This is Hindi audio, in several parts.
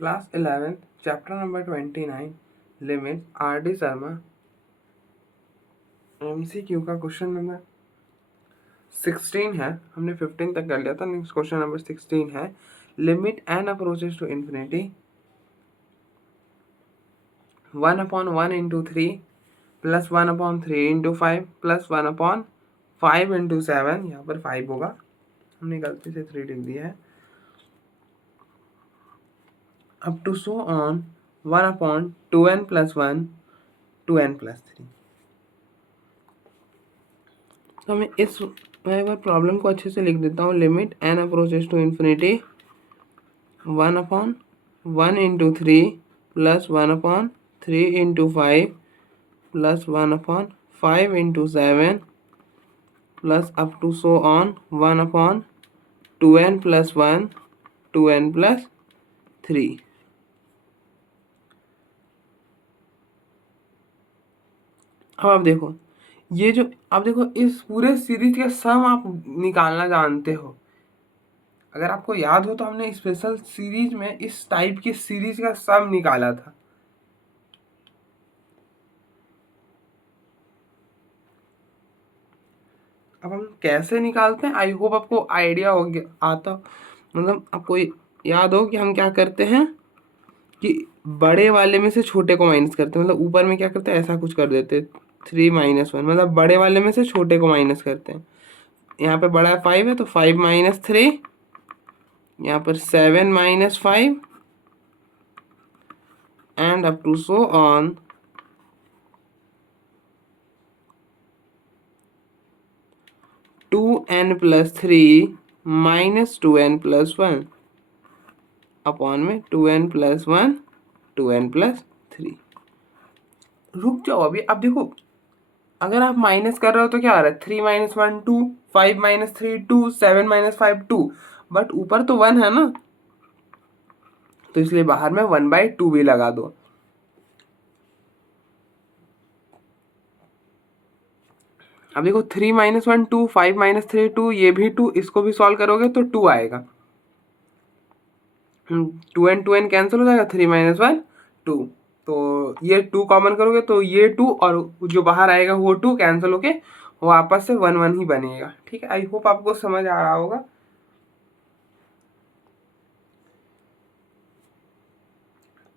Class 11 chapter number 29 limit R D Sharma MCQ का क्वेश्चन नंबर 16 है। हमने 15 तक कर लिया था। नेक्स्ट क्वेश्चन नंबर 16 है। Limit n approaches to infinity 1/1 into 3 plus 1/3 into 5 plus 1/5 into 7। यहाँ पर 5 होगा, हमने गलती से 3 लिख दिया है। Up to so on 1/2n plus 1 2n plus 3। तो मैं इस प्रॉब्लम को अच्छे से लिख देता हूँ। Limit n approaches to infinity 1/1 into 3 plus 1/3 into 5 plus 1/5 into 7 plus up to so on 1/2n plus 1 2n plus 3। अब आप देखो, ये जो आप देखो इस पूरे सीरीज का सम आप निकालना जानते हो। अगर आपको याद हो तो हमने स्पेशल सीरीज में इस टाइप की सीरीज का सम निकाला था। अब हम कैसे निकालते हैं, आई होप आपको आइडिया हो गया आता, मतलब आपको याद हो कि हम क्या करते हैं कि बड़े वाले में से छोटे को माइनस करते हैं। मतलब ऊपर में क्या करते हैं, ऐसा कुछ कर देते हैं 3 - 1, मतलब बड़े वाले में से छोटे को माइनस करते हैं। यहाँ पे बड़ा 5 है तो 5 - 3, यहाँ पर 7 - 5 and up to so on 2n plus 3 minus 2n plus 1 upon में 2n प्लस 1 2n प्लस 3। रुक जाओ अभी। अब देखो, अगर आप माइनस कर रहे हो तो क्या आ रहा है, 3 - 1 2, 5 - 3 2, 7 - 5 2, बट ऊपर तो 1 है ना, तो इसलिए बाहर में 1/2 भी लगा दो। अब देखो 3 - 1 2, 5 - 3 2, ये भी 2, इसको भी सॉल्व करोगे तो 2 आएगा। 2n 2n कैंसिल हो जाएगा, 3 - 1 2, तो ये 2 कॉमन करोगे तो ये 2 और जो बाहर आएगा वो 2 कैंसिल होके वो आपस से 1 1 ही बनेगा। ठीक है, आई होप आपको समझ आ रहा होगा।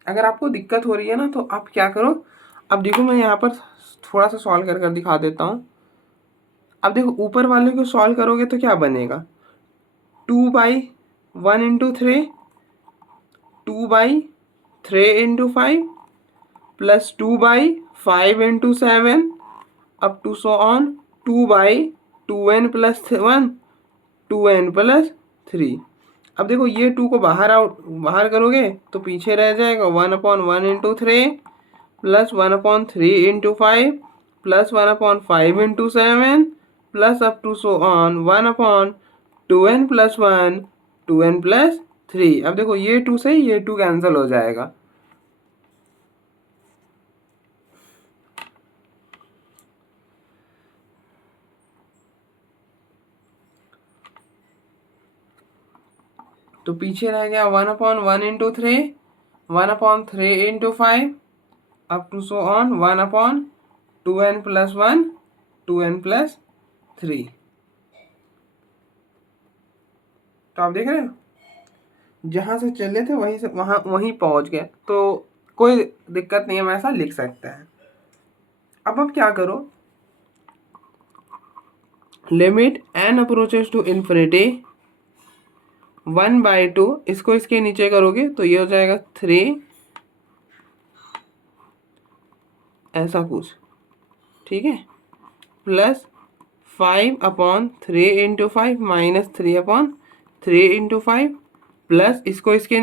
अगर आपको दिक्कत हो रही है ना तो आप क्या करो, अब देखो मैं यहाँ पर थोड़ा सा सॉल्व कर दिखा देता हूँ। अब देखो ऊपर वाले को सॉल्व करोगे तो क्या बनेगा, 2/1 into 3, 2/3 into 5 plus 2/5 into 7 up to so on 2/2n plus 1 2n plus 3। अब देखो ये 2 को बाहर करोगे तो पीछे रह जाएगा 1/1 into 3 plus 1/3 into 5 plus 1/5 into 7 plus up to so on 1/2n plus 1 2n plus 3। अब देखो ये 2 से ये 2 कैंसिल हो जाएगा। तो पीछे रह गया 1/1 into 3, 1/3 into 5 up to so on 1/2n plus 1 2n plus 3। तो आप देख रहे हो जहाँ से चले थे वहीं से वहीं पहुँच गए, तो कोई दिक्कत नहीं है, हम ऐसा लिख सकते हैं। अब आप क्या करो, limit n approaches to infinity 1/2, इसको इसके नीचे करोगे तो ये हो जाएगा 3 ऐसा कुछ, ठीक है, plus 5/3 into 5 minus 3/3 into 5 plus इसको इसके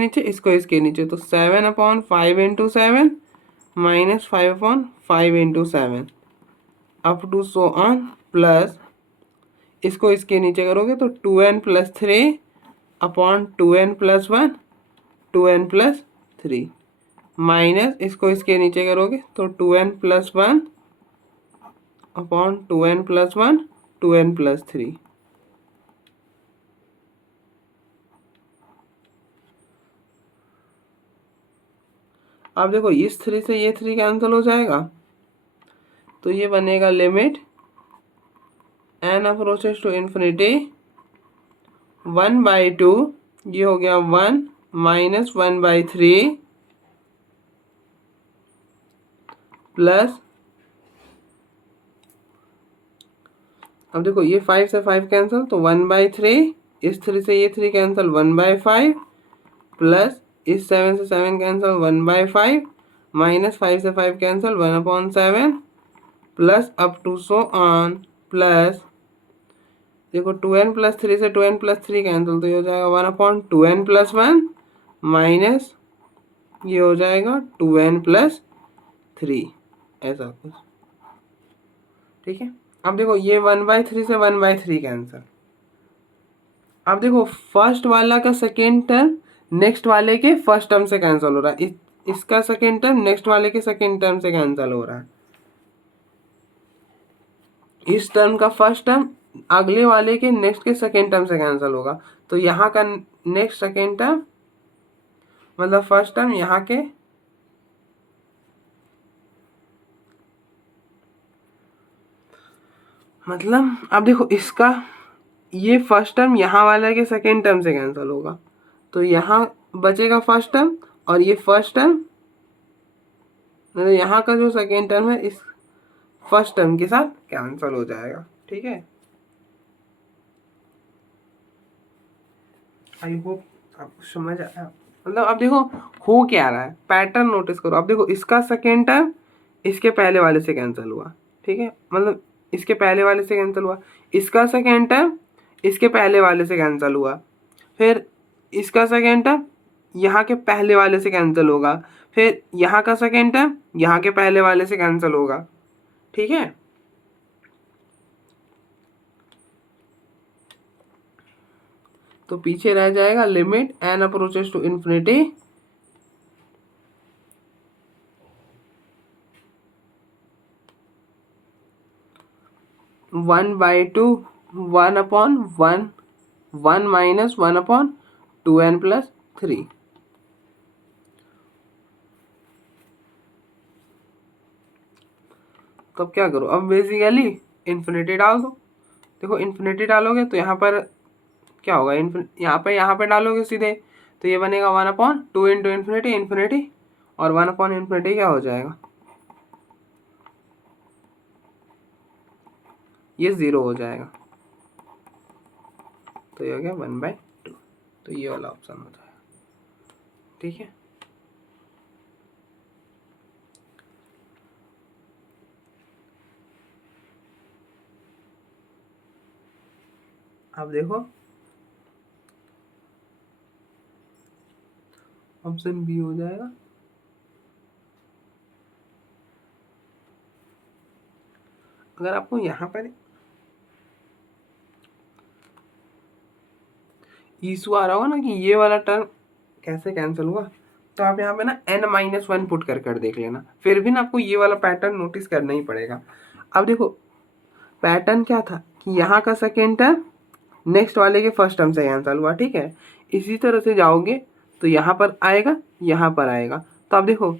नीचे तो 7/5 into 7 minus 5/5 into 7 up to so on plus इसको इसके नीचे करोगे तो 2n plus 3 upon 2n plus 1 2n plus 3 minus इसको इसके नीचे करोगे तो 2n plus 1 upon 2n plus 1 2n plus 3। अब देखो इस 3 से ये 3 कैंसिल हो जाएगा, तो ये बनेगा limit n approaches to infinity 1/2, ये हो गया 1 माइनस 1/3 प्लस, अब देखो ये 5 से 5 कैंसिल तो 1/3, इस 3 से ये 3 कैंसिल 1/5 प्लस इस 7 से 7 कैंसिल 1/5 माइनस 5 से 5 cancel 1/7 plus up to so on plus, देखो 2n प्लस 3 से 2n प्लस 3 कैंसिल तो ये हो जाएगा 1/2n प्लस 1 माइनस ये हो जाएगा 2n प्लस 3, ऐसा कुछ। ठीक है, अब देखो ये 1/3 से 1/3 कैंसिल। अब देखो फर्स्ट वाला का सेकेंड टर्म नेक्स्ट वाले के फर्स्ट टर्म से कैंसिल हो रहा है, इसका सेकेंड टर्म नेक्स्ट वाले के सेकेंड टर्म से कैंसिल हो रहा है। इस टर्म का फर्स्ट टर्म अगले वाले के नेक्स्ट के सेकेंड टर्म से कैंसिल होगा, तो यहाँ का नेक्स्ट सेकेंड टर्म मतलब फर्स्ट टर्म यहाँ के मतलब, अब देखो इसका ये फर्स्ट टर्म यहाँ वाला के सेकेंड टर्म से कैंसिल होगा, तो यहाँ बचेगा फर्स्ट टर्म और ये फर्स्ट टर्म मतलब यहाँ का जो सेकेंड टर्म है इस फर्स्ट टर्म के साथ कैंसिल हो जाएगा। ठीक है, आई होप आपको समझ आया। मतलब अब देखो हो क्या रहा है, पैटर्न नोटिस करो। अब देखो इसका सेकेंड टर्म इसके पहले वाले से कैंसिल हुआ, ठीक है, मतलब इसके पहले वाले से कैंसिल हुआ, इसका सेकेंड टर्म इसके पहले वाले से कैंसिल हुआ, फिर इसका सेकेंड टर्म यहाँ के पहले वाले से कैंसिल होगा, फिर यहाँ का सेकेंड टर्म यहाँ के पहले वाले से कैंसिल होगा। ठीक है, तो पीछे रह जाएगा limit n approaches to infinity 1/2 1/1 1 minus 1/2n plus 3। तो अब क्या करो, अब बेसिकली इन्फिनिटी डाल दो। देखो इन्फिनिटी डालोगे तो यहाँ पर क्या होगा, यहाँ पे डालोगे सीधे तो ये बनेगा 1/2 इंटू इन्फिनिटी इन्फिनिटी, और 1/इन्फिनिटी क्या हो जाएगा, ये 0 हो जाएगा, तो ये हो गया 1/2। तो ये वाला ऑप्शन हो जाएगा। ठीक है, अब देखो ऑप्शन बी हो जाएगा। अगर आपको यहाँ पर इशू आ रहा होगा ना कि ये वाला टर्म कैसे कैंसिल हुआ, तो आप यहाँ पे ना n-1 पुट कर देख लेना, फिर भी ना आपको ये वाला पैटर्न नोटिस करना ही पड़ेगा। अब देखो पैटर्न क्या था कि यहाँ का सेकेंड टर्म नेक्स्ट वाले के फर्स्ट टर्म से कैंसिल हुआ। ठीक है, इसी तरह से जाओगे तो यहाँ पर आएगा, यहाँ पर आएगा, तो अब देखो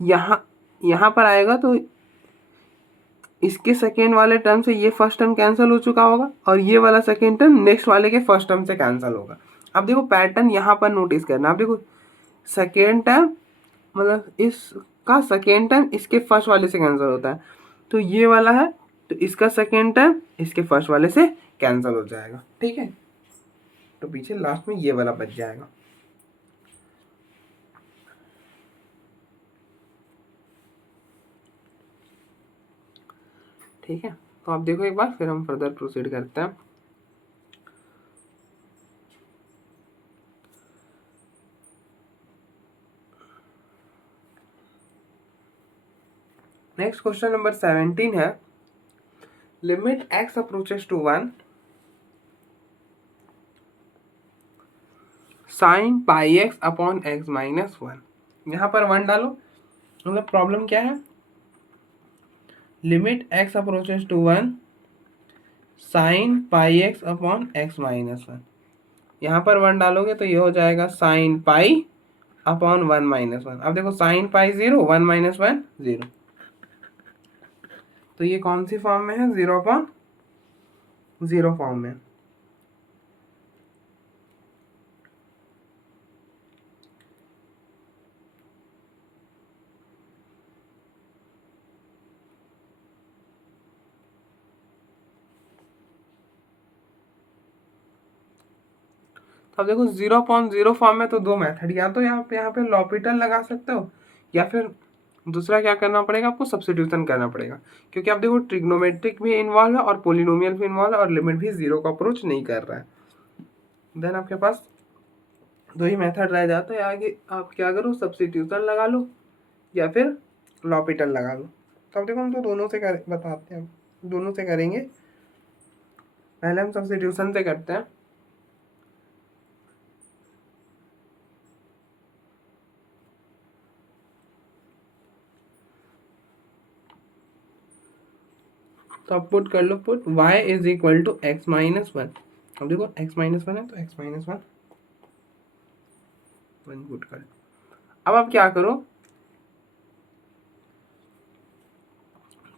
यहाँ पर आएगा तो इसके सेकेंड वाले टर्म से ये फर्स्ट टर्म कैंसिल हो चुका होगा और ये वाला सेकेंड टर्म नेक्स्ट वाले के फर्स्ट टर्म से कैंसिल होगा। अब देखो पैटर्न यहाँ पर नोटिस करना। अब देखो सेकेंड टर्म मतलब इसका सेकेंड टर्म इसके फर्स्ट वाले से कैंसिल होता है, तो ये वाला है तो इसका सेकेंड टर्म इसके फर्स्ट वाले से कैंसिल हो जाएगा। ठीक है, तो पीछे लास्ट में ये वाला बच जाएगा। ठीक है, तो आप देखो एक बार, फिर हम फर्दर प्रोसीड करते हैं। नेक्स्ट क्वेश्चन नंबर 17 है, limit x approaches to 1 sine pi x upon x minus 1। यहाँ पर 1 डालो, मतलब प्रॉब्लम क्या है, limit x approaches to 1 sine pi x upon x minus 1। यहाँ पर 1 डालोगे तो ये हो जाएगा साइन पाई अपॉन 1 माइनस 1। अब देखो साइन पाई 0, 1 माइनस 1 0। तो ये कौन सी फॉर्म में है? 0 अपॉन 0 फॉर्म में। तो अब देखो 0/0 फॉर्म में तो दो मेथड, या तो यहाँ पे लॉपिटल लगा सकते हो, या फिर दूसरा क्या करना पड़ेगा आपको, सब्स्टिट्यूशन करना पड़ेगा। क्योंकि आप देखो ट्रिग्नोमेट्रिक भी इन्वॉल्व है और पोलिनोमियल भी इन्वॉल्व है और लिमिट भी 0 को अप्रोच नहीं कर रहा है। देन आपके पास दो ही मेथड रह जाता है, आगे आप क्या करो, सब्स्टिट्यूशन लगा लो या फिर लॉपिटल लगा लो। तो अब देखो हम तो दोनों से बताते हैं, दोनों से करेंगे। पहले हम सब्स्टिट्यूशन से करते हैं। तो आप पुट कर लो, put y is equal to x minus 1। अब देखो x माइनस 1 है तो x माइनस 1 पुट कर। अब आप क्या करो,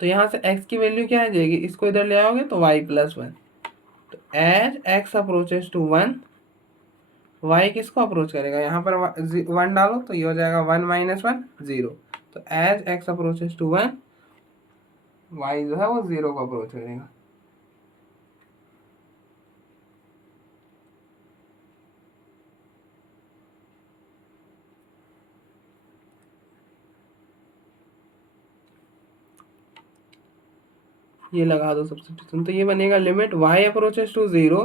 तो यहाँ से x की वैल्यू क्या आ जाएगी, इसको इधर ले आओगे तो y प्लस 1। तो as x approaches to 1, y किसको अप्रोच करेगा, यहाँ पर 1 डालो तो ये हो जाएगा 1 माइनस 1 0। तो as x approaches to 1, y जो है वो 0 को अप्रोच करेगा। ये लगा दो सब्स्टिट्यूशन, तो ये बनेगा limit y approaches to 0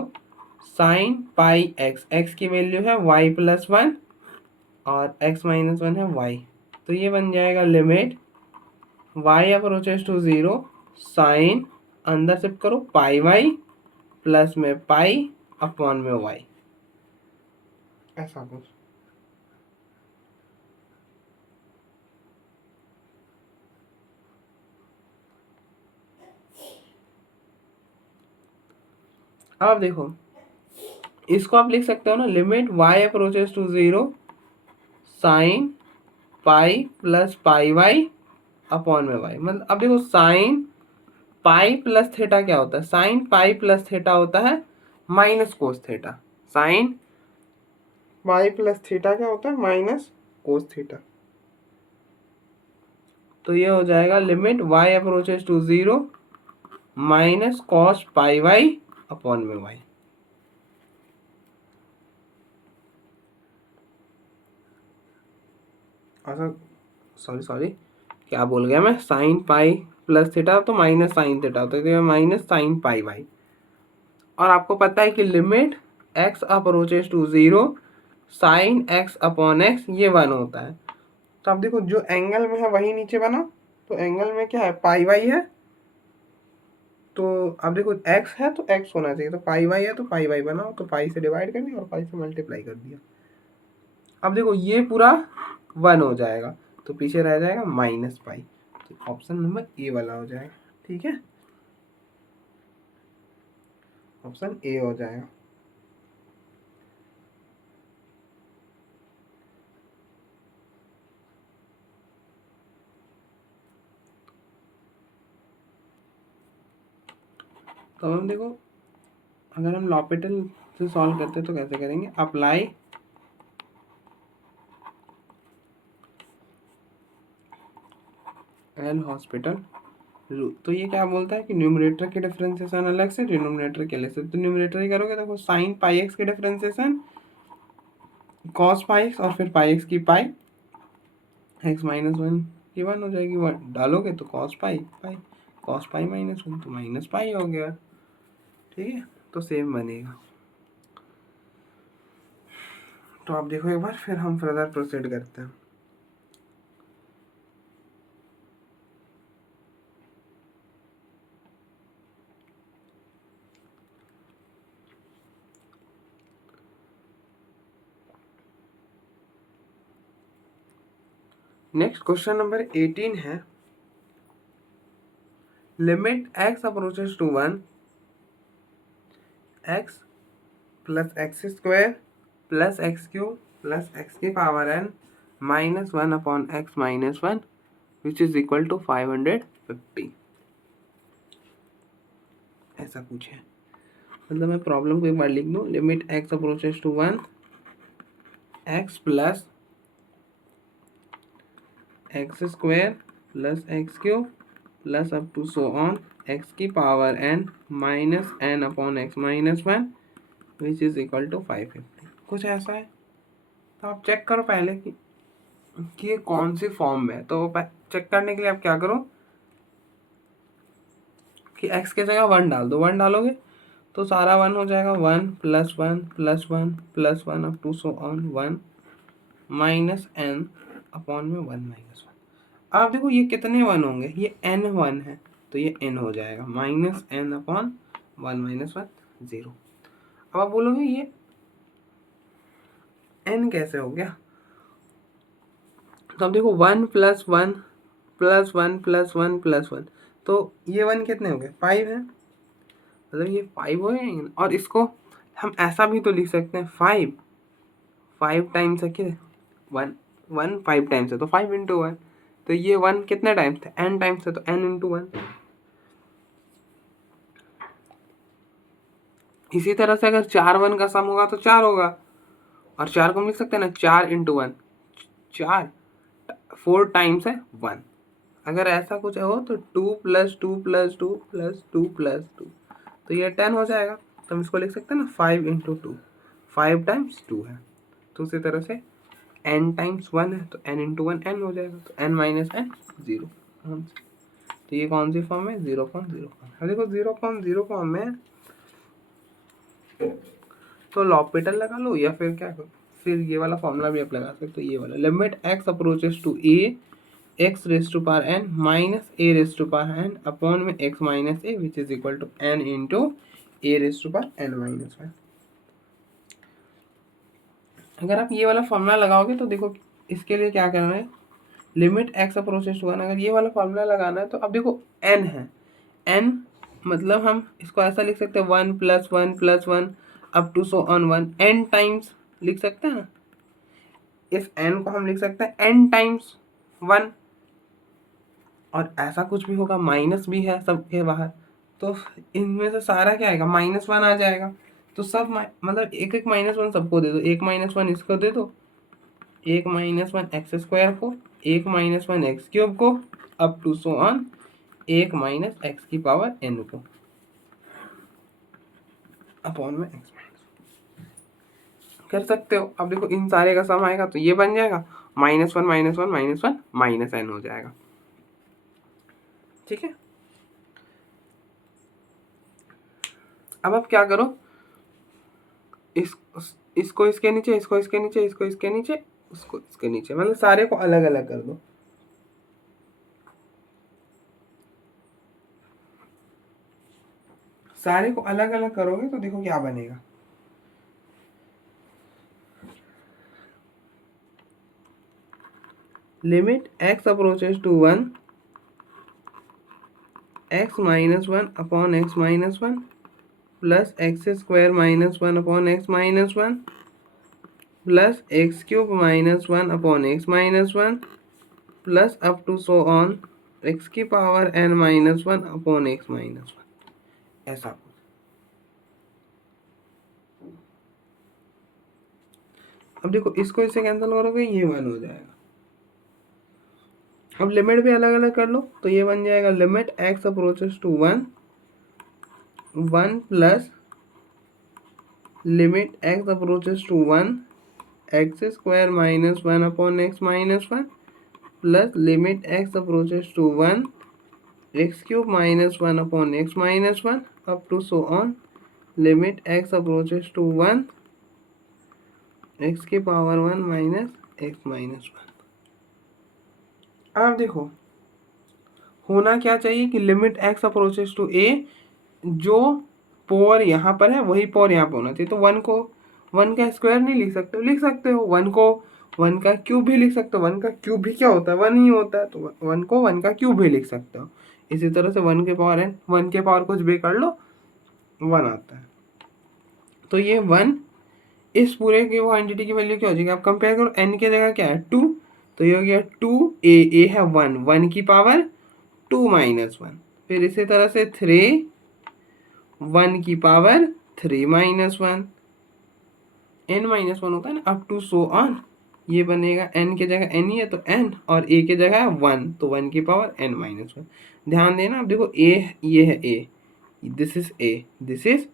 sine pi x, x की वैल्यू है y प्लस 1 और x माइनस 1 है y। तो ये बन जाएगा limit y approaches to 0 sine, अंदर शिफ्ट करो पाई y प्लस में पाई अपॉन में y, ऐसा कुछ। अब देखो इसको आप लिख सकते हो ना, limit y approaches to 0 sine pi plus pi y upon में y। मतलब अब देखो साइन पाई प्लस थीटा क्या होता है, साइन पाई प्लस थीटा होता है minus cos theta. Sign pi plus theta क्या होता है, माइनस कोस थीटा। तो ये हो जाएगा limit y approaches to 0 minus cos pi y upon में y। अच्छा सॉरी क्या बोल गया मैं, साइन पाई प्लस थीटा तो माइनस साइन थीटा होता है, तो ये माइनस साइन पाई वाई। और आपको पता है कि limit x approaches to 0 sine x upon x ये 1 होता है। तो आप देखो जो एंगल में है वही नीचे बना, तो एंगल में क्या है, पाई वाई है। तो अब देखो x है तो x होना चाहिए, तो पाई वाई है तो पाई वाई बनाओ, तो पाई से डिवाइड कर दिया और पाई से मल्टीप्लाई कर दिया। अब देखो ये पूरा 1 हो जाएगा, तो पीछे रह जाएगा माइनस पाई। तो ऑप्शन नंबर ए वाला हो जाएगा। ठीक है, ऑप्शन ए हो जाएगा। तो हम देखो अगर हम लॉपिटल से सॉल्व करते हैं तो कैसे करेंगे, अप्लाई एल हॉस्पिटल रूल। तो ये क्या बोलता है कि न्यूमरेटर के डिफरेंशिएशन अलग से, डिनोमिनेटर के अलग से। तो न्यूमरेटर ही करोगे, देखो साइन पाई एक्स के डिफरेंशिएशन कॉस पाई एक्स और फिर पाई एक्स की पाई, एक्स माइनस 1 की 1 हो जाएगी, 1 डालोगे तो कॉस पाई पाई, कॉस पाई माइनस 1 तो माइनस पाई हो गया। ठीक है, तो सेम बनेगा। तो आप देखो एक बार, फिर हम फर्दर प्रोसीड करते हैं। नेक्स्ट क्वेश्चन नंबर 18 है, limit x approaches to 1 x plus x square plus x cube प्लस एक्स की power n -1 upon x -1 which is equal to 550। ऐसा कुछ है। मतलब मैं प्रॉब्लम को एक बार लिख दूँ, limit x approaches to 1 x plus x square plus x cube plus up to so on x की power n minus n upon x -1 which is equal to 550। कुछ ऐसा है। तो आप चेक करो पहले कि ये कौन सी फॉर्म में है। तो चेक करने के लिए आप क्या करो कि x की जगह 1 डाल दो। 1 डालोगे तो सारा 1 हो जाएगा। 1 plus 1 plus 1 plus 1 up to so on 1 minus n upon में 1 माइनस 1। अब देखो ये कितने 1 होंगे, ये n 1 है तो ये n हो जाएगा माइनस n अपॉन 1 माइनस 1 0। अब आप बोलोगे ये n कैसे हो गया। तो अब देखो 1 प्लस 1 प्लस 1 प्लस 1 प्लस 1, तो ये 1 कितने हो गए 5 है। मतलब ये 5 हो गए। और इसको हम ऐसा भी तो लिख सकते हैं 5 टाइम्स है कि 1 5 टाइम्स है तो 5 इंटू 1। तो ये 1 कितने टाइम्स थे n टाइम्स है तो n इंटू 1। इसी तरह से अगर 4 1 का सम होगा तो 4 होगा। और 4 को हम लिख सकते हैं ना 4 इंटू 1, 4 4 टाइम्स है 1। अगर ऐसा कुछ हो तो 2 प्लस 2 प्लस 2 प्लस 2 प्लस 2, तो ये 10 हो जाएगा। तो हम इसको लिख सकते हैं ना 5 इंटू 2, 5 टाइम्स 2 है। तो उसी तरह से n टाइम्स 1 है तो n इंटू 1 n हो जाएगा। तो n माइनस n 0। तो ये कौन सी फॉर्म है 0.0 फॉर्म। देखो 0.0 फॉर्म में तो लॉपिटल लगा लो या फिर क्या करो, फिर ये वाला फॉर्मूला भी आप लगा सकते हो। ये वाला limit x approaches to a x raise to power n minus a raise to power n upon में x minus a which is equal to n into a raise to power n minus 1। अगर आप ये वाला फॉर्मूला लगाओगे तो देखो इसके लिए क्या करना है, लिमिट x अप्रोचेस टू 1, अगर ये वाला फॉर्मूला लगाना है तो अब देखो n है। n मतलब हम इसको ऐसा लिख सकते हैं 1 plus 1 plus 1 up to so on 1 n times लिख सकते हैं ना। इस n को हम लिख सकते हैं n टाइम्स 1। और ऐसा कुछ भी होगा, माइनस भी है सबके बाहर, तो इनमें से सारा क्या आएगा -1 आ जाएगा। तो सब मतलब एक एक -1 सबको दे दो। एक -1 इसको दे दो, एक -1 एक्स स्क्वायर को, एक -1 एक्स क्यूब को, अप टू सो ऑन एक माइनस एक्स की पावर n को अपॉन में x कर सकते हो। अब देखो इन सारे का सम आएगा तो ये बन जाएगा -1 -1 -1 माइनस n हो जाएगा। ठीक है। अब आप क्या करो, इसको इसके नीचे, इसको इसके नीचे, इसको इसके नीचे, उसको इसके नीचे, मतलब सारे को अलग अलग कर दो। सारे को अलग अलग करोगे तो देखो क्या बनेगा। Limit x approaches to 1 x minus 1 upon x minus 1 plus x square minus 1 upon x minus 1 plus x cube minus 1 upon x minus 1 plus up to so on x की power n minus 1 upon x minus 1। ऐसा अब देखो इसको इससे कैंसिल करोगे ये 1 हो जाएगा। अब लिमिट भी अलग अलग कर लो तो ये बन जाएगा limit x approaches to 1 1 plus limit x approaches to 1 x square minus 1 upon x minus 1 plus limit x approaches to 1 x cube minus 1 upon x minus 1 up to so on limit x approaches to 1 x की पावर 1 माइनस x माइनस 1। अब देखो होना क्या चाहिए कि limit x approaches to a, जो पावर यहाँ पर है वही पावर यहाँ पर होना चाहिए। तो 1 को 1 का स्क्वायर नहीं लिख सकते, लिख सकते हो 1 को 1 का क्यूब भी लिख सकते हो। 1 का क्यूब भी क्या होता है 1 ही होता है, तो 1 को 1 का क्यूब भी लिख सकते हो। इसी तरह से 1 के पावर n, 1 के पावर कुछ भी कर लो 1 आता है। तो ये 1 इस पूरे की वो क्वांटिटी की वैल्यू क्या हो जाएगी, आप कंपेयर करो। n की जगह क्या है 2, तो ये हो गया 2a है 1 की पावर 2 माइनस 1। फिर इसी तरह से 3 1 की पावर 3 माइनस 1, n माइनस 1 होता है ना, अप टू सो ऑन। ये बनेगा n की जगह n ही है तो n, और a की जगह 1 तो 1 की पावर n माइनस 1। ध्यान देना, अब देखो a, ये है a, this is a, this is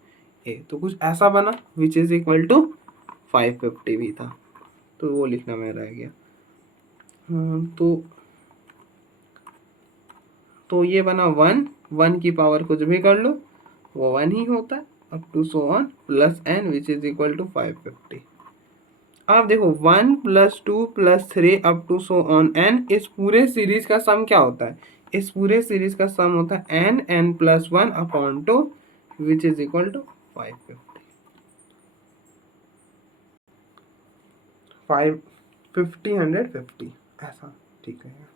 a, तो कुछ ऐसा बना विच इज इक्वल टू 550 भी था, तो वो लिखना में रह गया। तो ये बना 1 की पावर कुछ भी कर लो वो 1 ही होता है, up to so on plus n which is equal to 550। अब देखो 1 + 2 + 3 up to so on n, इस पूरे सीरीज का सम क्या होता है? इस पूरे सीरीज का सम होता है n+1 upon 2 which is equal to 550। 150 ऐसा ठीक है।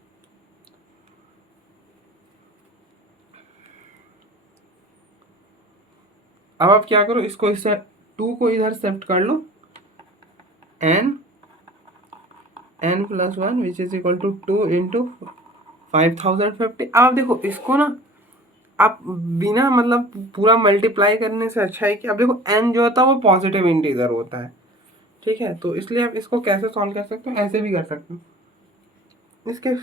अब आप क्या करो, इसको इससे 2 को इधर शिफ्ट कर लो, n+1 which is equal to 2 into 5050। अब देखो इसको ना आप बिना मतलब पूरा मल्टीप्लाई करने से अच्छा है कि अब देखो n जो होता है वो पॉजिटिव इंटीजर होता है, ठीक है, तो इसलिए आप इसको कैसे सॉल्व कर सकते हो, ऐसे भी कर सकते हो। इसके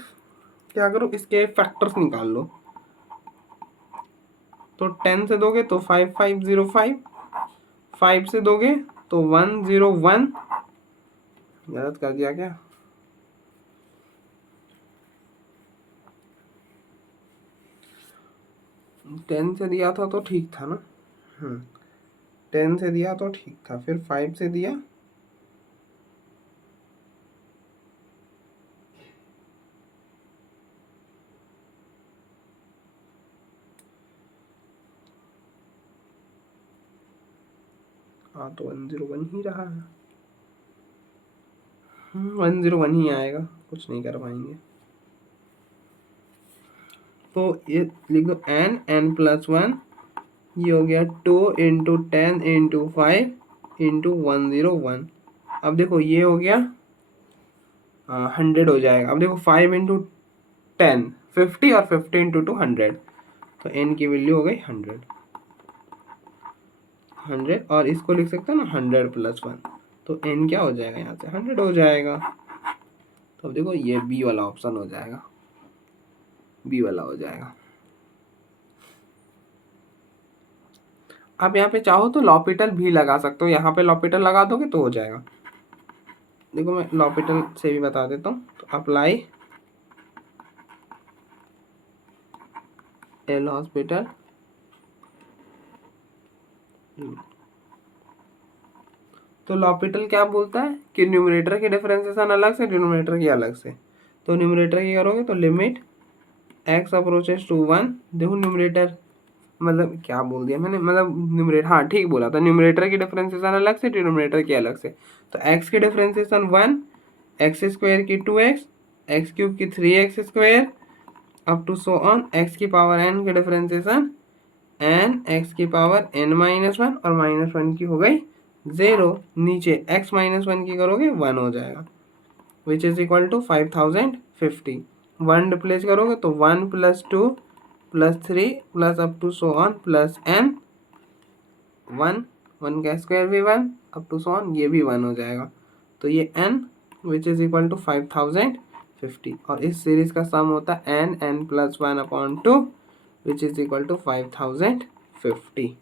क्या करो, इसके फैक्टर्स निकाल लो, तो 10 से दोगे तो 5505, 5 से दोगे तो 101, गलत कर दिया क्या, 10 से दिया था तो ठीक था ना, 10 से दिया तो ठीक था, फिर 5 से दिया, हाँ तो 101 ही रहा है, 101 ही आएगा, कुछ नहीं कर पाएंगे। तो ये लिख दो n+1, ये हो गया 2 इंटू 10 इंटू 5 इंटू 101। अब देखो ये हो गया 100 हो जाएगा। अब देखो 5 इंटू 10 50 और 50 इंटू 2 100, तो n की वैल्यू हो गई 100, और इसको लिख सकते हैं ना 100+1, तो n क्या हो जाएगा, यहाँ से 100 हो जाएगा। तो अब देखो ये बी वाला ऑप्शन हो जाएगा, बी वाला हो जाएगा। आप यहाँ पे चाहो तो लॉपिटल भी लगा सकते हो, यहाँ पे लॉपिटल लगा दोगे तो हो जाएगा। देखो मैं लॉपिटल से भी बता देता हूँ, तो अप्लाई एल हॉस्पिटल, तो लॉपिटल क्या बोलता है कि न्यूमरेटर की डिफरेंशिएशन अलग से, डिनोमिनेटर की अलग से। तो न्यूमरेटर की करोगे तो लिमिट x अप्रोचेस टू 1, देखो न्यूमरेटर मतलब क्या बोल दिया मैंने, मतलब न्यूमरेटर, हाँ ठीक बोला था, न्यूमरेटर की डिफरेंशिएशन अलग से, डिनोमिनेटर की अलग से। तो x की डिफरेंशिएशन 1, x² की 2x, x³ की 3x², up to so on x की पावर n की डिफरेंशिएशन n, x की पावर n-1, और -1 की हो गई 0, नीचे x-1 की करोगे 1 हो जाएगा, which is equal to 5050। 1 replace करोगे तो 1 + 2 + 3 plus up to so on plus n, 1 का स्क्वायर भी 1, अप टू सो ऑन ये भी 1 हो जाएगा, तो ये n which is equal to 5050, और इस सीरीज का सम होता है n+1 upon 2 which is equal to 5050।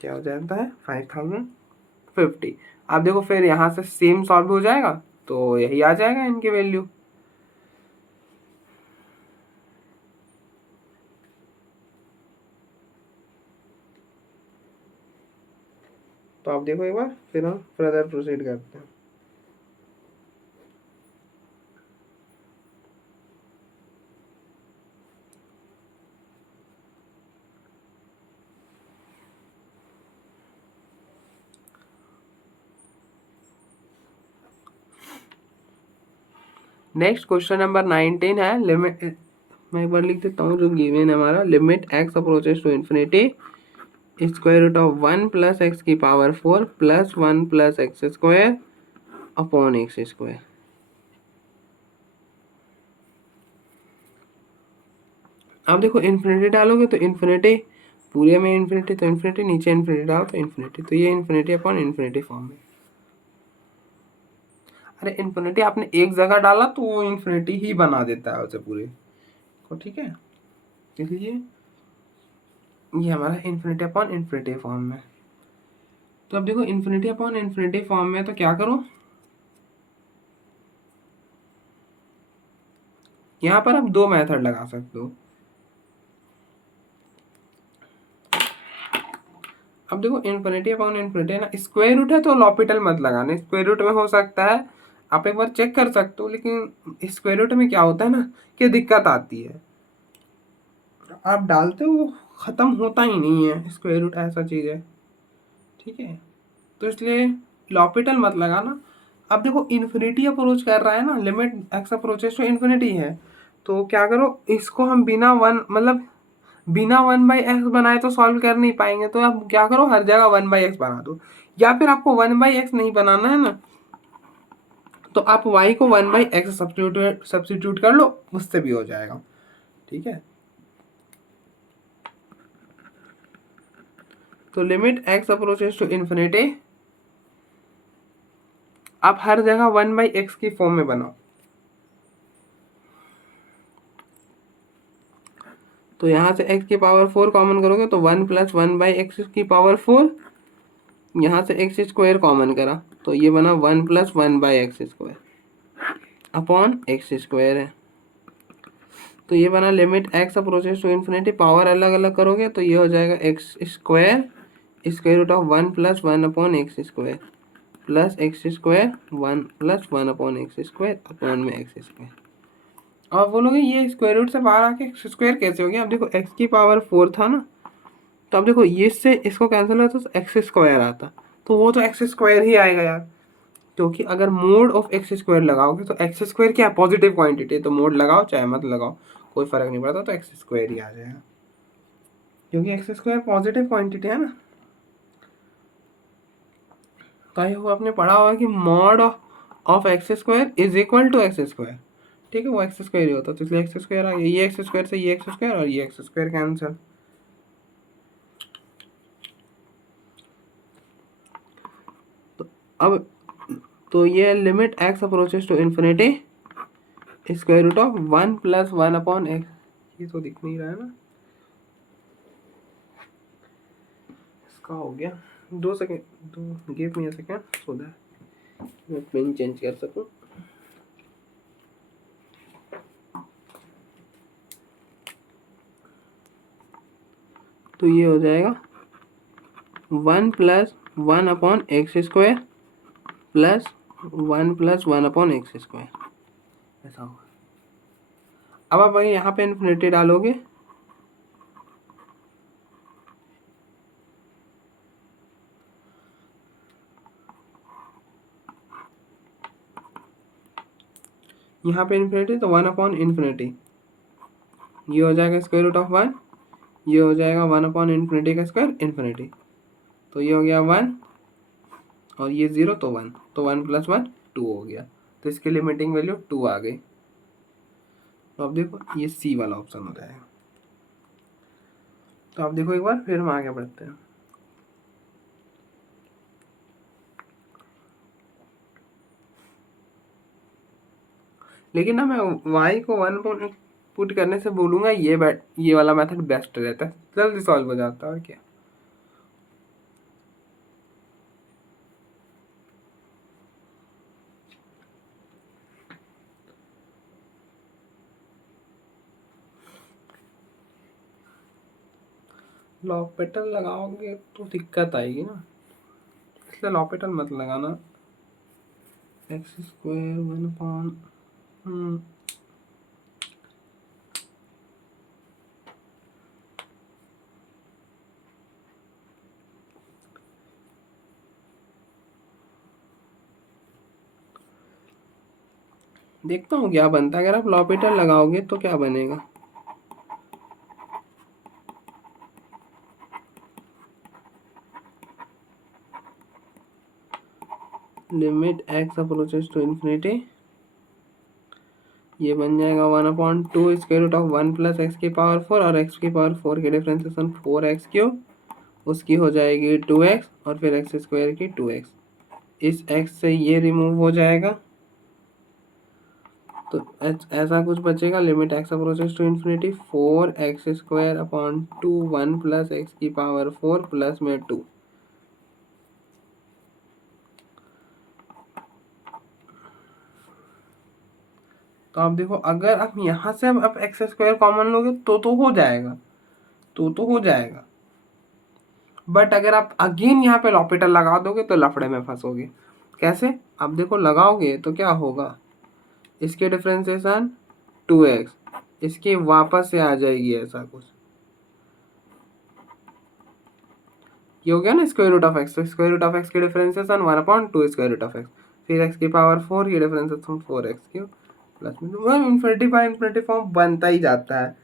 क्या हो जाता है 5050। अब देखो फिर यहाँ से सेम सॉल्व हो जाएगा, तो यही आ जाएगा इनकी वैल्यू। तो आप देखो एक बार, फिर हम फर्दर प्रोसीड करते हैं। नेक्स्ट क्वेश्चन नंबर 19 है, लिमिट, मैं एक बार लिख देता हूँ जो गिवन है हमारा, limit x approaches to infinity square root of 1 + x⁴ plus 1 + x² upon x²। अब देखो इन्फिनिटी डालोगे तो इन्फिनिटी, पूरे में इन्फिनिटी तो इन्फिनिटी, नीचे इन्फिनिटी डालो तो इन्फिनिटी, तो ये इन्फिनिटी अपॉन इन्फिनिटी फॉर्म है। अरे इन्फिनिटी आपने एक जगह डाला तो वो इन्फिनिटी ही बना देता है उसे पूरे को, ठीक है। इसलिए ये हमारा इन्फिनिटी अपॉन इन्फिनिटी फॉर्म में। तो अब देखो इन्फिनिटी अपॉन इन्फिनिटी फॉर्म में तो क्या करो, यहाँ पर आप दो मेथड लगा सकते हो। अब देखो इन्फिनिटी अपॉन इन्फिनिटी ना, स्क्वायर रूट है तो लॉपिटल मत लगाना। स्क्वायर रूट में हो सकता है, आप एक बार चेक कर सकते हो, लेकिन स्क्वायर रूट में क्या होता है ना कि दिक्कत आती है, आप डालते हो वो ख़त्म होता ही नहीं है। स्क्वायर रूट ऐसा चीज़ है, ठीक है। तो इसलिए लॉपिटल मत लगाना। अब देखो इन्फिनिटी अप्रोच कर रहा है ना, limit x approaches to infinity है, तो क्या करो, इसको हम बिना वन मतलब बिना 1/x बनाए तो सॉल्व कर नहीं पाएंगे, तो आप क्या करो, हर जगह 1/x बना दो। या फिर आपको 1/x नहीं बनाना है ना, तो आप y को 1/x सब्सटीट्यूट कर लो, उससे भी हो जाएगा, ठीक है। तो limit x approaches to infinity, आप हर जगह 1/x की फॉर्म में बनाओ। तो यहाँ से x की पावर 4 कॉमन करोगे तो 1 + 1/x की पावर 4, यहाँ से x स्क्वायर कॉमन करा तो ये बना 1 + 1/x square upon x square है। तो ये बना limit x approaches to infinity, power अलग अलग करोगे तो ये हो जाएगा x square square root of 1 + 1 upon x square plus x square 1 + 1 upon x square upon में एक्स स्क्वायर। अब बोलोगे ये स्क्वायर रूट से बाहर आके एक्स स्क्वायर कैसे हो गया। अब देखो x की पावर 4 था ना, तो अब देखो ये से इसको कैंसिल होता तो एक्स स्क्वायर आता, तो वो तो एक्स स्क्वायर ही आएगा यार, क्योंकि अगर मोड ऑफ एक्स स्क्वायर लगाओगे तो एक्स स्क्वायर क्या है, पॉजिटिव क्वांटिटी है, तो मोड लगाओ चाहे मत लगाओ कोई फर्क नहीं पड़ता, तो एक्स स्क्वायर ही आ जाएगा, क्योंकि एक्स स्क्वायर पॉजिटिव क्वांटिटी है ना। तो ये आपने पढ़ा होगा कि mod of x square is equal to x square, ठीक है, वो एक्स स्क्वायर ही होता है, तो इसलिए एक्स स्क्वायर आ गया, ये एक्स स्क्वायर से ये एक्स स्क्वायर और ये एक्स स्क्वायर कैंसिल। तो अब तो ये limit x approaches to infinity square root of 1 + 1 upon x, ये तो दिख नहीं रहा है ना, इसका हो गया। 2 सेकेंड, दो give me a second so that मैं पेन चेंज कर सकूं। तो ये हो जाएगा 1 + 1 upon x square plus 1 + 1 upon x square, ऐसा होगा। अब आप अगर यहाँ पे इन्फिनिटी डालोगे यहाँ पे इन्फिनिटी, तो 1 अपॉन इन्फिनिटी, ये हो जाएगा स्क्वायर रूट ऑफ 1, ये हो जाएगा 1 अपॉन इन्फिनिटी का स्क्वायर इन्फिनिटी, तो ये हो गया 1 और ये 0 तो 1, तो 1 + 1 2 हो गया, तो इसकी लिमिटिंग वैल्यू 2 आ गई। तो अब देखो ये सी वाला ऑप्शन हो जाएगा। तो आप देखो एक बार फिर हम आगे बढ़ते हैं। लेकिन ना मैं y को 1 पुट करने से बोलूँगा ये वाला मेथड बेस्ट रहता है, जल्दी सॉल्व हो जाता है, और क्या। लॉपिटल लगाओगे तो दिक्कत आएगी ना, इसलिए लॉपिटल मत लगाना। एक्स स्क्वायर 1 अपॉन देखता हूँ क्या बनता है। अगर आप लॉपिटल लगाओगे तो क्या बनेगा, limit x approaches to infinity, ये बन जाएगा 1/2 square root of 1 plus x की पावर 4, और एक्स की पावर 4 की डिफ्रेंसिएशन 4x3, उसकी हो जाएगी 2x, और फिर एक्स स्क्वायर की 2x। इस x से ये रिमूव हो जाएगा, तो ऐसा कुछ बचेगा। Limit x approaches to infinity 4x² 1 plus x की पावर 4 प्लस में 2। तो आप देखो, अगर आप यहाँ से अब x² कॉमन लोगे तो हो जाएगा, तो हो जाएगा। बट अगर आप अगेन यहाँ पे लॉपिटल लगा दोगे तो लफड़े में फंसोगे। कैसे? आप देखो, लगाओगे तो क्या होगा, इसके डिफ्रेंसिएशन 2x, इसकी वापस से आ जाएगी ऐसा कुछ, ये हो गया ना square root of x. Square root of x की differentiation 1/2 square root of x, फिर एक्स की पावर 4 की डिफरेंशिएशन 4x³ प्लस में इन्फिनिटी बाय इन्फिनिटी फॉर्म बनता ही जाता है।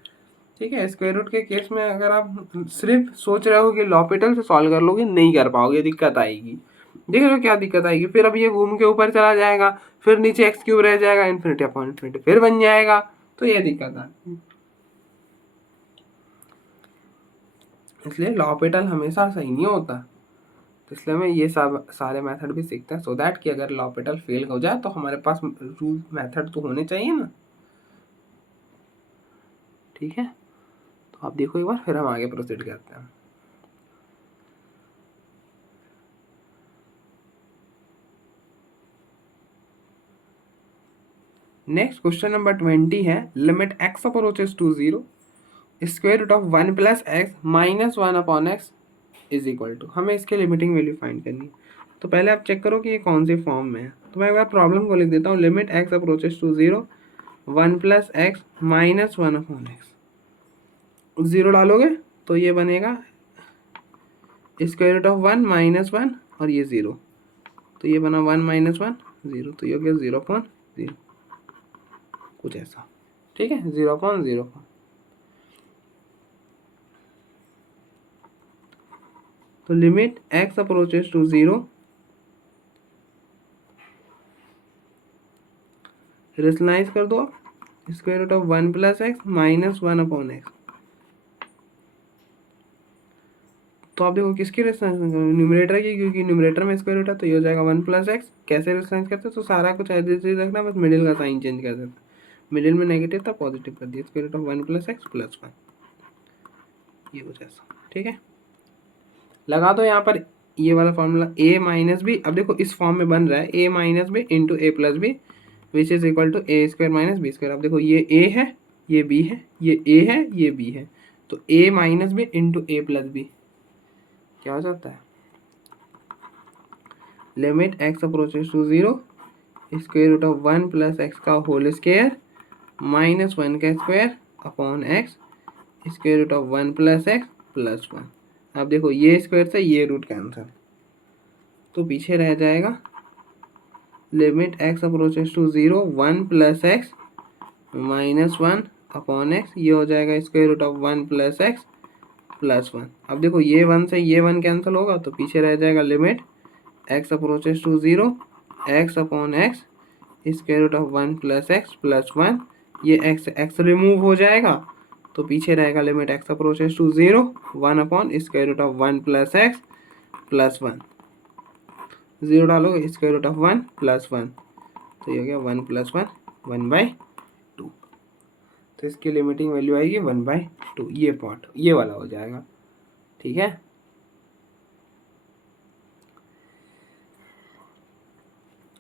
ठीक है, स्क्वायर रूट के केस में अगर आप सिर्फ सोच रहे हो कि लॉपिटल से सॉल्व कर लोगे, नहीं कर पाओगे, दिक्कत आएगी। देख रहे हो क्या दिक्कत आएगी? फिर अब ये घूम के ऊपर चला जाएगा, फिर नीचे x³ रह जाएगा, इन्फिनिटी अपॉन इन्फिनिटी फिर बन जाएगा, तो ये दिक्कत है। इसलिए लॉपिटल हमेशा सही नहीं होता, तो इसलिए हमें ये सब सारे मेथड भी सीखते हैं, सो दैट कि अगर लॉपिटल फेल हो जाए तो हमारे पास रूल मेथड तो होने चाहिए ना। ठीक है, तो आप देखो एक बार, फिर हम आगे प्रोसीड करते हैं। नेक्स्ट क्वेश्चन नंबर 20 है, limit x approaches to 0 square root of 1 plus x minus 1/x is equal to. हमें इसके लिमिटिंग वैल्यू फाइंड करनी है। तो पहले आप चेक करो कि ये कौन से फॉर्म में है। तो मैं एक बार प्रॉब्लम को लिख देता हूँ। Limit x approaches to 0 1 plus x minus 1/x, 0 डालोगे तो ये बनेगा स्क्वायर रूट ऑफ 1 माइनस 1 और ये 0, तो ये बना 1 माइनस 1 0, तो ये हो गया 0/0, कुछ ऐसा। ठीक है, 0/0। तो limit x approaches to 0 rationalise कर दो, square root of 1 plus x minus 1/x। तो आप देखो किसकी रेशनलाइज, न्यूमरेटर की, क्योंकि न्यूमरेटर में स्क्वायर रूट है, तो ये हो जाएगा 1 प्लस एक्स। कैसे रेशनलाइज करते हैं? तो सारा कुछ एज इट इज रखना, बस मिडिल का साइन चेंज कर देते। मिडिल में नेगेटिव था, पॉजिटिव कर दिया, square root of 1 plus x plus 1, ये कुछ ऐसा। ठीक है, लगा दो यहाँ पर ये वाला फॉर्मूला a माइनस बी। अब देखो इस फॉर्म में बन रहा है a minus B into A plus B which is equal to A square minus B square. अब देखो ये a है, ये b है, ये a है, ये b है, तो a minus B into A plus B क्या हो जाता है, limit x approaches to 0 square root of 1 plus x का होल स्क्वायर माइनस 1 का square upon x square root of 1 plus x plus 1। अब देखो ये स्क्वायर से ये रूट कैंसिल, तो पीछे रह जाएगा limit x approaches to 0 1 plus x minus 1 upon x, ये हो जाएगा square root of 1 plus x plus 1। अब देखो ये 1 से ये 1 कैंसिल होगा, तो पीछे रह जाएगा limit x approaches to 0 x upon x square root of 1 plus x plus 1। ये x रिमूव हो जाएगा, तो पीछे रहेगा limit x approaches to 0 1 upon square root of 1 plus x plus 1। 0 डालोगे स्क्वायर रूट ऑफ 1 प्लस 1, तो ये हो गया 1 प्लस 1 1/2। तो इसकी लिमिटिंग वैल्यू आएगी 1/2, ये पार्ट ये वाला हो जाएगा। ठीक है,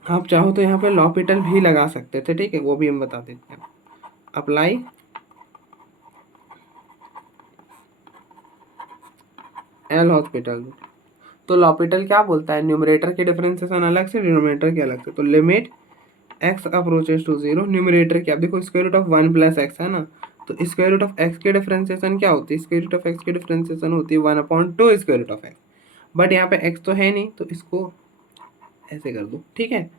आप चाहो तो यहाँ पे लॉपिटल भी लगा सकते थे, ठीक है, वो भी हम बता देते हैं। Apply L hospital. तो लॉपिटल क्या बोलता है, न्यूमरेटर के डिफरेंशिएशन अलग से, डिनोमिनेटर के अलग से। तो limit x approaches to 0, numerator क्या, देखो square root of 1 plus x है ना, तो स्क्वायर रूट ऑफ एक्स के डिफरेंशिएशन क्या होती है, स्क्वायर रूट ऑफ एक्स की डिफरेंशिएशन होती है 1/2 square root of x. But यहाँ पे x तो है नहीं, तो इसको ऐसे कर दो, ठीक है,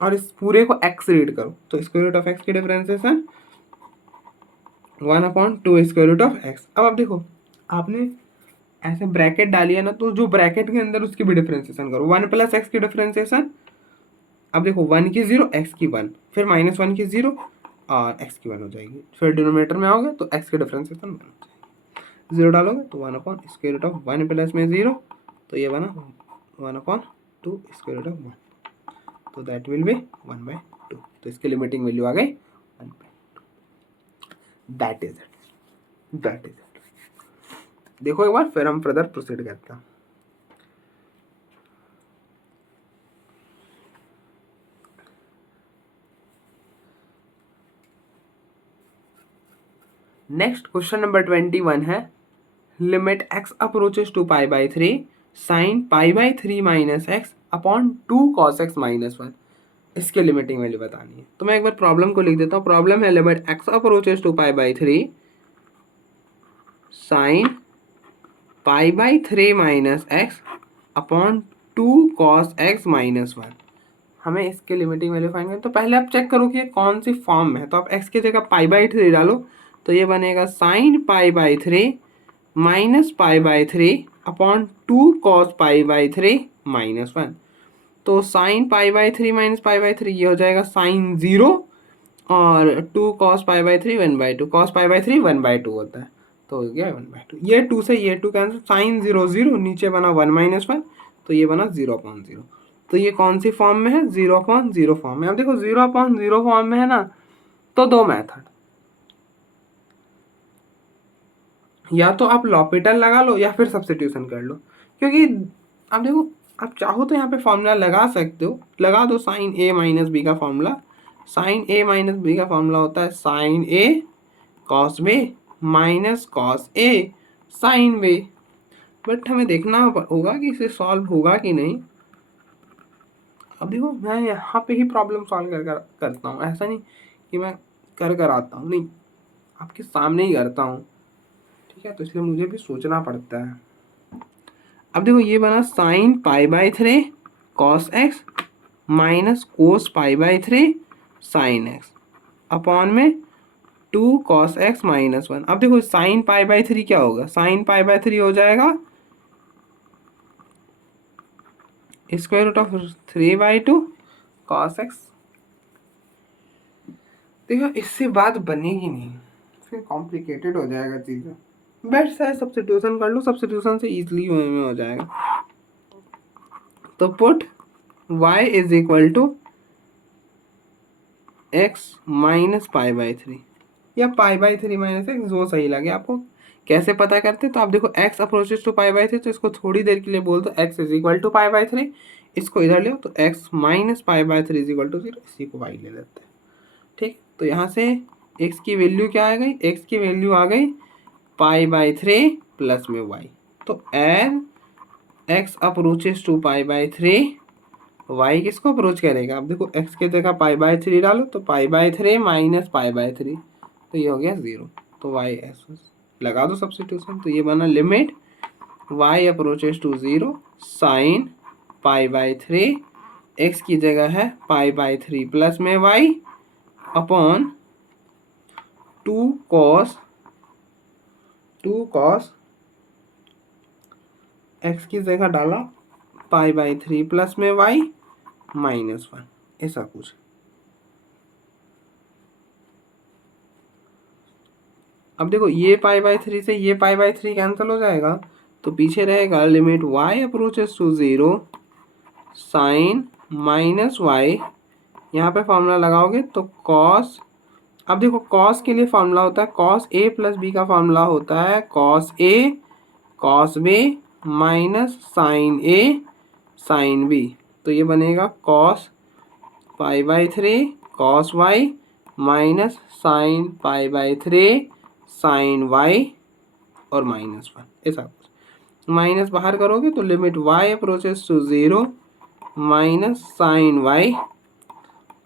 और इस पूरे को x रीड करो, तो स्क्वायर रूट ऑफ एक्स की differentiation 1/2 square root of x. अब आप देखो, आपने ऐसे ब्रैकेट डाली है ना, तो जो ब्रैकेट के अंदर उसकी भी डिफरेंशिएशन करो। 1 प्लस एक्स की डिफरेंशिएशन, अब देखो 1 की 0 x की 1, फिर -1 की 0 और एक्स की 1 हो जाएगी। फिर डिनोमिनेटर में आओगे तो एक्स के डिफ्रेंसिएशन 1 हो जाएगी। 0 डालोगे तो 1/√1 प्लस में 0, तो ये बना 1/2 स्क्वायर रूट ऑफ 1, तो दैट विल बी 1/2। तो इसकी लिमिटिंग वैल्यू आ गई 1/2। That is it. देखो एक बार, फिर हम फर्दर प्रोसीड करते हैं। नेक्स्ट क्वेश्चन नंबर 21 है, limit x approaches to π/3 sine π/3 minus x upon 2 cos x minus 1। इसके लिमिटिंग वैल्यू बतानी है। तो मैं एक बार प्रॉब्लम को लिख देता हूँ। प्रॉब्लम है limit x approaches to π/3 sine π/3 minus x upon 2 cos x minus 1। हमें इसके लिमिटिंग वैल्यू फाइंड करना। तो पहले आप चेक करो कि ये कौन सी फॉर्म में है। तो आप x की जगह π/3 डालो, तो ये बनेगा sine π/3 minus π/3 upon 2 cos π/3 minus 1। तो साइन π/3 माइनस π/3 ये हो जाएगा साइन 0, और 2 cos π/3 1/2, cos π/3 1/2 होता है, तो हो गया 1/2। ये 2 से ये 2 कैंसिल, साइन 0 0, नीचे बना 1 माइनस 1, तो ये बना 0/0। तो ये कौन सी फॉर्म में है? 0/0 फॉर्म में। अब देखो 0/0 फॉर्म में है ना, तो दो मेथड, या तो आप लॉपिटल लगा लो या फिर सब्स्टिट्यूशन कर लो। क्योंकि अब देखो, आप चाहो तो यहाँ पे फॉर्मूला लगा सकते हो, लगा दो साइन ए माइनस बी का formula. Sine A minus B का फॉर्मूला होता है sine A cos B minus cos A sine B. But हमें देखना होगा कि इसे सॉल्व होगा कि नहीं। अब देखो, मैं यहाँ पे ही प्रॉब्लम सॉल्व करता हूँ, ऐसा नहीं कि मैं कर आता हूँ, नहीं, आपके सामने ही करता हूँ, ठीक है। तो इसलिए मुझे भी सोचना पड़ता है। अब देखो ये बना sine π/3 cos x minus cos π/3 sine x upon में 2 cos x माइनस 1। अब देखो साइन π/3 क्या होगा? साइन π/3 हो जाएगा square root of 3/2 cos x। देखो इससे बात बनेगी नहीं, फिर कॉम्प्लिकेटेड हो जाएगा चीज़ें। बेस्ट है सब्स्टिट्यूशन कर लो, सब्स्टिट्यूशन से इजीली में हो जाएगा। तो put y is equal to x minus π/3 या π/3 माइनस एक्स, जो सही लगे आपको। कैसे पता करते? तो आप देखो x अप्रोचेस टू π/3, तो इसको थोड़ी देर के लिए बोल दो x इज इक्वल टू π/3, इसको इधर ले, तो x minus π/3 is equal to 0, इसी को y ले लेते हैं, ठीक। तो यहाँ से x की वैल्यू क्या आ गई? x की वैल्यू आ गई π/3 प्लस में y। तो as x approaches to π/3, y किसको अप्रोच करेगा? अब देखो x की जगह π/3 डालो, तो π/3 माइनस π/3, तो ये हो गया 0। तो y ऐसा लगा दो सब्स्टिट्यूशन, तो ये बना limit y approaches to 0 sine π/3, x की जगह है π/3 प्लस में y अपॉन 2 cos x की जगह डाला π/3 प्लस में y माइनस 1, ऐसा कुछ। अब देखो ये π/3 से ये π/3 कैंसिल हो जाएगा, तो पीछे रहेगा limit y approaches to 0 sine minus y। यहाँ पे फॉर्मूला लगाओगे तो कॉस, अब देखो कॉस के लिए फॉर्मूला होता है कॉस ए प्लस बी का फॉर्मूला होता है cos A cos B minus sine A sine B. तो ये बनेगा cos π/3 cos y minus sine π/3 sine y और माइनस 1, ऐसा कुछ। माइनस बाहर करोगे तो limit y approaches to 0 minus sine y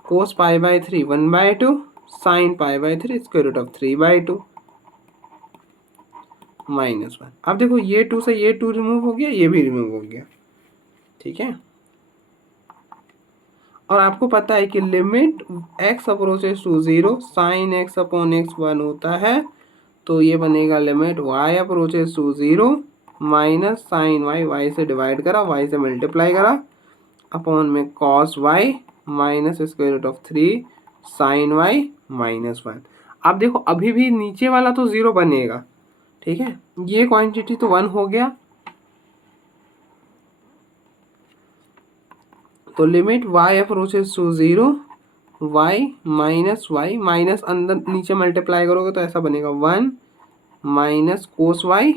cos π/3 1/2 sine π/3 square root of 3/2 minus 1। अब देखो ये 2 से ये 2 रिमूव हो गया, ये भी रिमूव हो गया, ठीक है। और आपको पता है कि limit x approaches to 0 sine x upon x 1 होता है, तो ये बनेगा limit y approaches to 0 minus sine y से डिवाइड करा, y से मल्टीप्लाई करा, अपॉन में cos y minus square root of 3 sine y -1। अब देखो अभी भी नीचे वाला तो 0 बनेगा, ठीक है, ये क्वांटिटी तो 1 हो गया, तो limit y approaches to 0, y minus y minus अंदर नीचे मल्टीप्लाई करोगे तो ऐसा बनेगा 1 माइनस कोस वाई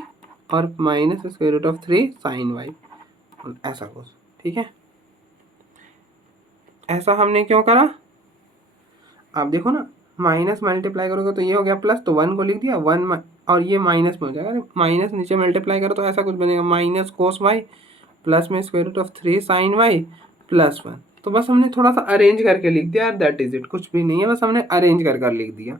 और minus square root of 3 sine y, ऐसा कुछ, ठीक है। ऐसा हमने क्यों करा, आप देखो ना, माइनस मल्टीप्लाई करोगे तो ये हो गया प्लस, तो 1 को लिख दिया 1 और ये माइनस में हो जाएगा, माइनस नीचे मल्टीप्लाई करो तो ऐसा कुछ बनेगा माइनस कोस वाई प्लस में square root of 3 sine y +1। तो बस हमने थोड़ा सा अरेंज करके लिख दिया, दैट इज इट, कुछ भी नहीं है, बस हमने अरेंज कर लिख दिया।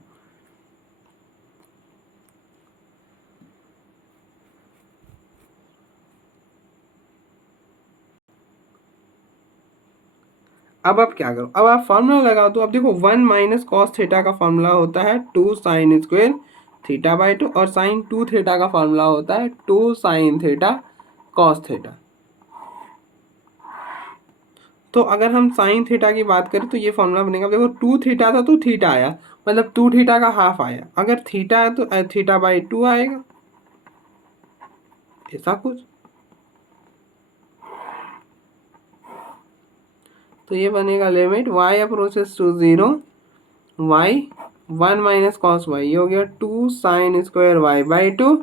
अब आप क्या करो, अब आप फॉर्मूला लगा दो। अब देखो 1 माइनस कॉस थीटा का फॉर्मूला होता है 2 साइन स्क्वायर थीटा बाई 2 और साइन 2 थीटा का फॉर्मूला होता है 2 साइन थीटा कॉस थीटा। तो अगर हम साइन थीटा की बात करें तो ये फॉर्मूला बनेगा, देखो 2 थीटा था तो थीटा आया, मतलब 2 थीटा का हाफ आया, अगर थीटा है तो थीटा बाई 2 आएगा, ऐसा कुछ। तो ये बनेगा limit y approaches to 0, y 1 minus cos y, ये हो गया 2 साइन स्क्वायर वाई बाई 2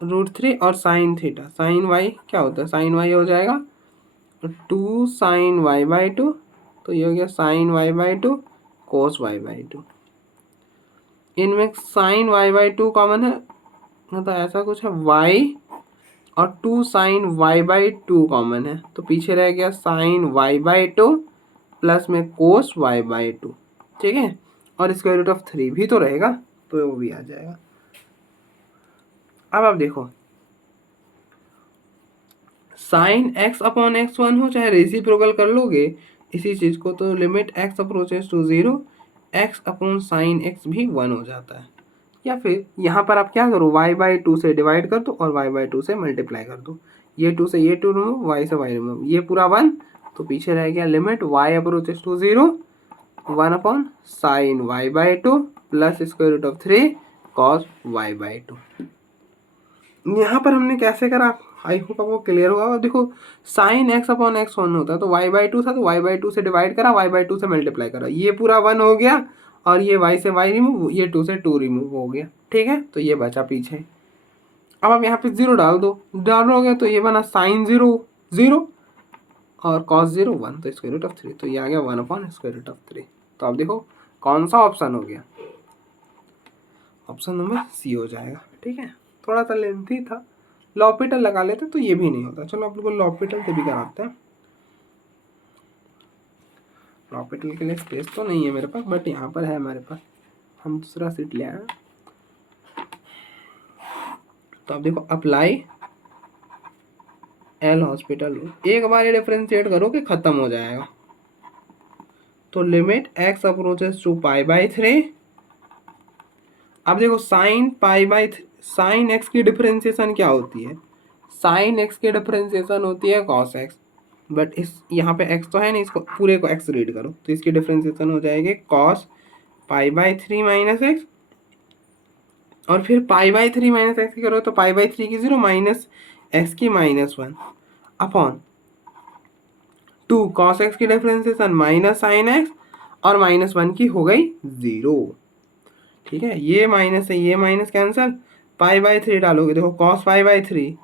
√3 और साइन थीटा, साइन वाई क्या होता है, साइन वाई हो जाएगा 2 साइन वाई बाई 2, तो ये हो गया sine y by 2 cos y by 2। इनमें साइन वाई बाई 2 कॉमन है, मतलब ऐसा कुछ है, y और 2 साइन वाई बाई 2 कॉमन है, तो पीछे रह गया साइन वाई बाई 2 प्लस में कोस वाई बाई 2, ठीक है, और स्क्वायर रूट ऑफ 3 भी तो रहेगा, तो वो भी आ जाएगा। अब आप देखो साइन x अपॉन x1 हो चाहे रेसिप्रोकल कर लोगे इसी चीज को, तो limit x approaches to 0 x upon sine x भी 1 हो जाता है। या फिर यहाँ पर आप क्या करो, y बाई 2 से डिवाइड कर दो और y बाई 2 से मल्टीप्लाई कर दो, ये 2 से ये 2 रिमूव, y से y रिमूव, ये पूरा 1, तो पीछे रह गया limit y approaches to 0 1 upon sine y by 2 plus square root of 3 cos y by 2। यहाँ पर हमने कैसे करा, आई होप आपको क्लियर होगा। देखो साइन x अपॉन x1 होता है, तो y बाई 2 था तो y बाई 2 से डिवाइड करा, y बाई 2 से मल्टीप्लाई करा, ये पूरा 1 हो गया, और ये y से y रिमूव, ये 2 से 2 रिमूव हो गया, ठीक है, तो ये बचा पीछे। अब आप यहाँ पे 0 डाल दो, डालोगे तो ये बना साइन 0 0 और कॉस 0 1, तो स्क्वायर रूट ऑफ 3, तो ये आ गया 1 अपॉन स्क्वायर रूट ऑफ 3। तो आप देखो कौन सा ऑप्शन हो गया, ऑप्शन नंबर सी हो जाएगा, ठीक है। थोड़ा सा लेंथी था, लॉपिटल लगा लेते तो ये भी नहीं होता। चलो आप लोग को लॉपिटल से भी कराते हैं। लॉपिटल के लिए स्पेस तो नहीं है मेरे पास, बट यहाँ पर है हमारे पास, हम दूसरा सीट ले आए। तो आप देखो अप्लाई एल हॉस्पिटल, एक बार ये डिफरेंशिएट करो कि खत्म हो जाएगा। तो limit x approaches to pi by 3, अब देखो साइन पाई बाई, साइन x की डिफरेंशिएशन क्या होती है, साइन x की डिफरेंशिएशन होती है कॉस x, बट इस यहाँ पे x तो है नहीं, इसको पूरे को x रीड करो तो इसकी डिफरेंशिएशन हो जाएगी cos pi by 3 minus x, और फिर पाई बाई 3 माइनस एक्स की करो तो पाई बाई 3 की 0 माइनस एक्स की -1 अपॉन 2 कॉस एक्स की डिफरेंशिएशन माइनस साइन एक्स और -1 की हो गई 0, ठीक है। ये माइनस है, ये माइनस कैंसिल, पाई बाई 3 डालोगे, देखो कॉस पाई बाई 3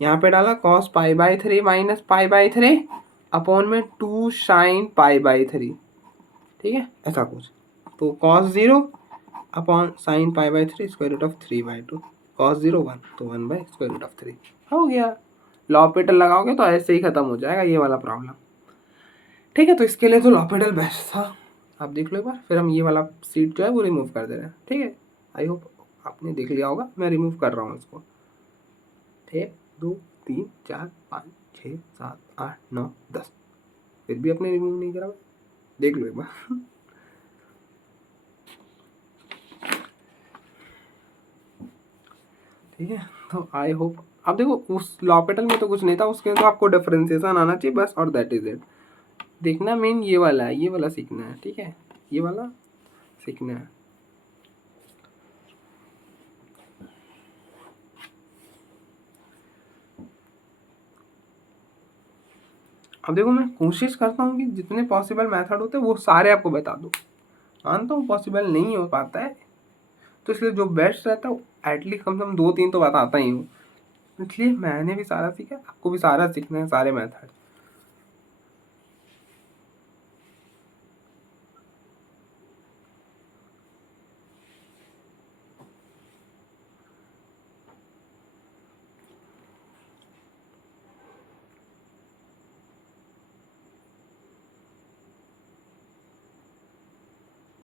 यहाँ पे डाला, cos pi by 3 minus pi by 3 upon में 2 साइन पाई बाई 3, ठीक है, ऐसा कुछ। तो cos 0 upon sine pi by 3 square root of 3 by 2, cos 0 1, तो 1 बाई स्क्वायर रूट ऑफ 3 हो गया। लॉपिटल लगाओगे तो ऐसे ही खत्म हो जाएगा ये वाला प्रॉब्लम, ठीक है। तो इसके लिए तो लॉपिटल बेस्ट था, आप देख लो एक बार, फिर हम ये वाला सीट जो है वो रिमूव कर दे रहे हैं, ठीक है। आई होप आपने देख लिया होगा, मैं रिमूव कर रहा हूँ इसको। 1 2 3 4 5 6 7 8 9 10, फिर भी आपने रिमूव नहीं करा, देख लो एक बार। ठीक है, तो आई होप, अब देखो उस लॉपिटल में तो कुछ नहीं था, उसके तो आपको डिफरेंशिएशन आना चाहिए बस, और दैट इज इट। देखना मेन ये वाला है, ये वाला सीखना है, ठीक है। ये वाला सीखना है। अब देखो मैं कोशिश करता हूँ कि जितने पॉसिबल मेथड होते हैं वो सारे आपको बता दूँ। मानता हूँ पॉसिबल नहीं हो पाता है, तो इसलिए जो बेस्ट रहता है एटलीस्ट कम से कम 2-3 तो बताता ही हूँ। इसलिए मैंने भी सारा सीखा, आपको भी सारा सीखना है, सारे मेथड।